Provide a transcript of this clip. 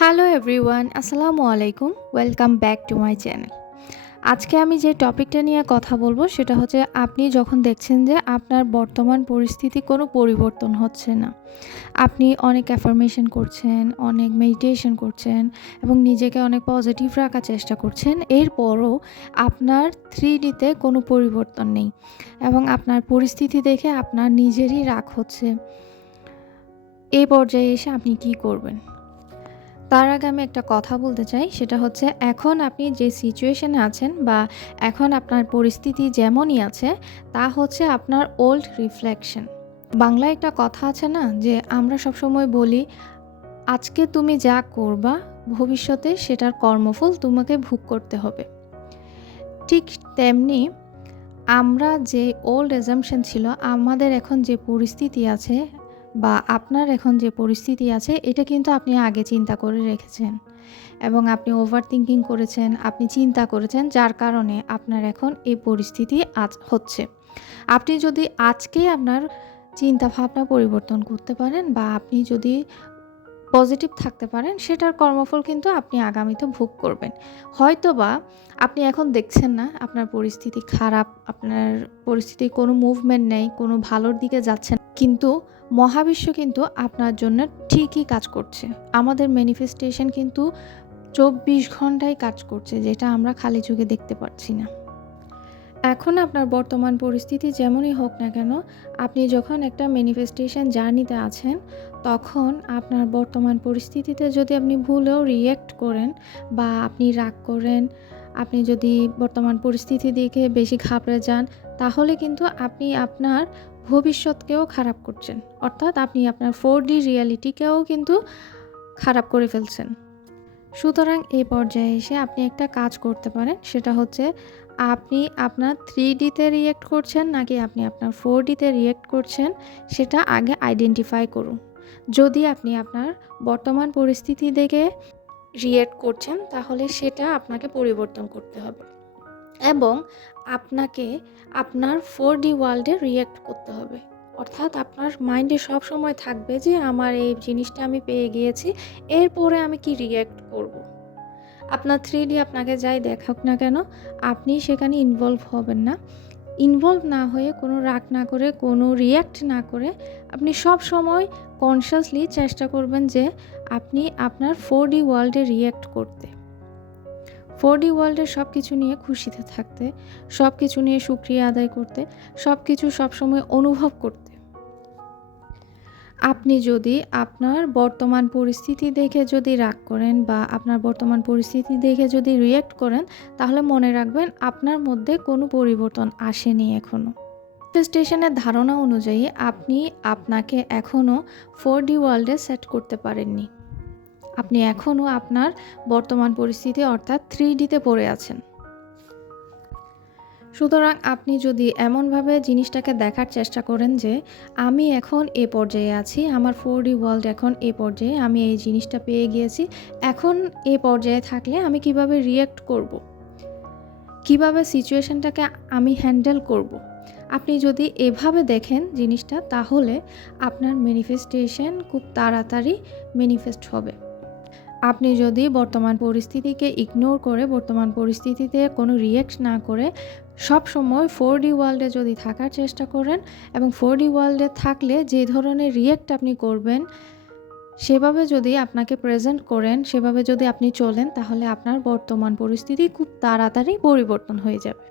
Hello everyone, আসসালামু আলাইকুম। Welcome back to my channel. আজকে আমি যে টপিকটা নিয়ে কথা বলবো সেটা হচ্ছে আপনি যখন দেখছেন যে আপনার বর্তমান পরিস্থিতি কোনো পরিবর্তন হচ্ছে না। আপনি অনেক অ্যাফার্মেশন করছেন, অনেক মেডিটেশন করছেন এবং নিজেকে অনেক পজিটিভ রাখার চেষ্টা করছেন। এরপরও আপনার 3D তে কোনো পরিবর্তন নেই এবং আপনার পরিস্থিতি দেখে আপনার নিজেরই রাগ হচ্ছে। এই পর্যায়ে এসে আপনি কী করবেন? তার আগে আমি একটা কথা বলতে চাই, সেটা হচ্ছে এখন আপনি যে সিচুয়েশনে আছেন বা এখন আপনার পরিস্থিতি যেমনই আছে তা হচ্ছে আপনার ওল্ড রিফ্লেকশন। বাংলায় একটা কথা আছে না, যে আমরা সবসময় বলি আজকে তুমি যা করবা ভবিষ্যতে সেটার কর্মফল তোমাকে ভোগ করতে হবে। ঠিক তেমনি আমরা যে ওল্ড অ্যাজাম্পশন ছিল, আমাদের এখন যে পরিস্থিতি আছে বা আপনার এখন যে পরিস্থিতি আছে, এটা কিন্তু আপনি আগে চিন্তা করে রেখেছেন এবং আপনি ওভার থিঙ্কিং করেছেন, আপনি চিন্তা করেছেন, যার কারণে আপনার এখন এই পরিস্থিতি আজ হচ্ছে। আপনি যদি আজকেই আপনার চিন্তা ভাবনা পরিবর্তন করতে পারেন বা আপনি যদি পজিটিভ থাকতে পারেন, সেটার কর্মফল কিন্তু আপনি আগামীতে ভোগ করবেন। হয়তোবা আপনি এখন দেখছেন না আপনার পরিস্থিতি খারাপ, আপনার পরিস্থিতির কোনো মুভমেন্ট নেই, কোনো ভালোর দিকে যাচ্ছেন, কিন্তু মহাবিশ্ব কিন্তু আপনার জন্য ঠিকই কাজ করছে। আমাদের ম্যানিফেস্টেশন কিন্তু ২৪ ঘন্টাই কাজ করছে, যেটা আমরা খালি চোখে দেখতে পাচ্ছি না। এখন আপনার বর্তমান পরিস্থিতি যেমনই হোক না কেন, আপনি যখন একটা ম্যানিফেস্টেশন জার্নিতে আছেন, তখন আপনার বর্তমান পরিস্থিতিতে যদি আপনি ভুলেও রিঅ্যাক্ট করেন বা আপনি রাগ করেন, আপনি যদি বর্তমান পরিস্থিতি দেখে বেশি ঘাবড়ে যান, তাহলে কিন্তু আপনি আপনার ভবিষ্যৎকেও খারাপ করছেন। অর্থাৎ আপনি আপনার 4D রিয়ালিটিকেও কিন্তু খারাপ করে ফেলছেন। সুতরাং এই পর্যায়ে এসে আপনি একটা কাজ করতে পারেন, সেটা হচ্ছে আপনি আপনার 3D তে রিঅ্যাক্ট করছেন নাকি আপনি আপনার 4D তে রিঅ্যাক্ট করছেন, সেটা আগে আইডেন্টিফাই করুন। যদি আপনি আপনার বর্তমান পরিস্থিতি দেখে রিঅ্যাক্ট করছেন, তাহলে সেটা আপনাকে পরিবর্তন করতে হবে এবং আপনাকে আপনার 4D ওয়ার্ল্ডে রিঅ্যাক্ট করতে হবে। অর্থাৎ আপনার মাইন্ডে সবসময় থাকবে যে আমার এই জিনিসটা আমি পেয়ে গিয়েছি, এরপরে আমি কি রিঅ্যাক্ট করব। আপনার 3D আপনাকে যাই দেখাক না কেন, আপনি সেখানে ইনভলভ হবেন না। ইনভলভ না হয়ে, কোনো রাগ না করে, কোনো রিঅ্যাক্ট না করে, আপনি সবসময় কনশাসলি চেষ্টা করবেন যে আপনি আপনার 4D ওয়ার্ল্ডে রিঅ্যাক্ট করতে। 4D ওয়ার্ল্ডের সব কিছু নিয়ে খুশিতে থাকতে, সব কিছু নিয়ে শুকরিয়া আদায় করতে, সব কিছু সবসময় অনুভব করতে। আপনি যদি আপনার বর্তমান পরিস্থিতি দেখে যদি রাগ করেন বা আপনার বর্তমান পরিস্থিতি দেখে যদি রিঅ্যাক্ট করেন, তাহলে মনে রাখবেন আপনার মধ্যে কোনো পরিবর্তন আসেনি এখনও। ম্যানিফেস্টেশনের ধারণা অনুযায়ী আপনি আপনাকে এখনও 4D ওয়ার্ল্ডে সেট করতে পারেননি। আপনি এখনও আপনার বর্তমান পরিস্থিতি অর্থাৎ 3D তে পড়ে আছেন। সুতরাং আপনি যদি এমনভাবে জিনিসটাকে দেখার চেষ্টা করেন যে আমি এখন এ পর্যায়ে আছি, আমার 4D ওয়ার্ল্ড এখন এ পর্যায়ে, আমি এই জিনিসটা পেয়ে গিয়েছি, এখন এ পর্যায়ে থাকলে আমি কিভাবে রিঅ্যাক্ট করব, কিভাবে সিচুয়েশনটাকে আমি হ্যান্ডেল করব। আপনি যদি এভাবে দেখেন জিনিসটা, তাহলে আপনার ম্যানিফেস্টেশন খুব তাড়াতাড়ি ম্যানিফেস্ট হবে। আপনি যদি বর্তমান পরিস্থিতিকে ইগনোর করে, বর্তমান পরিস্থিতিতে কোনো রিঅ্যাক্ট না করে সবসময় 4D ওয়ার্ল্ডে যদি থাকার চেষ্টা করেন এবং 4D ওয়ার্ল্ডে থাকলে যে ধরনের রিঅ্যাক্ট আপনি করবেন সেভাবে যদি আপনাকে প্রেজেন্ট করেন, সেভাবে যদি আপনি চলেন, তাহলে আপনার বর্তমান পরিস্থিতি খুব তাড়াতাড়ি পরিবর্তন হয়ে যাবে।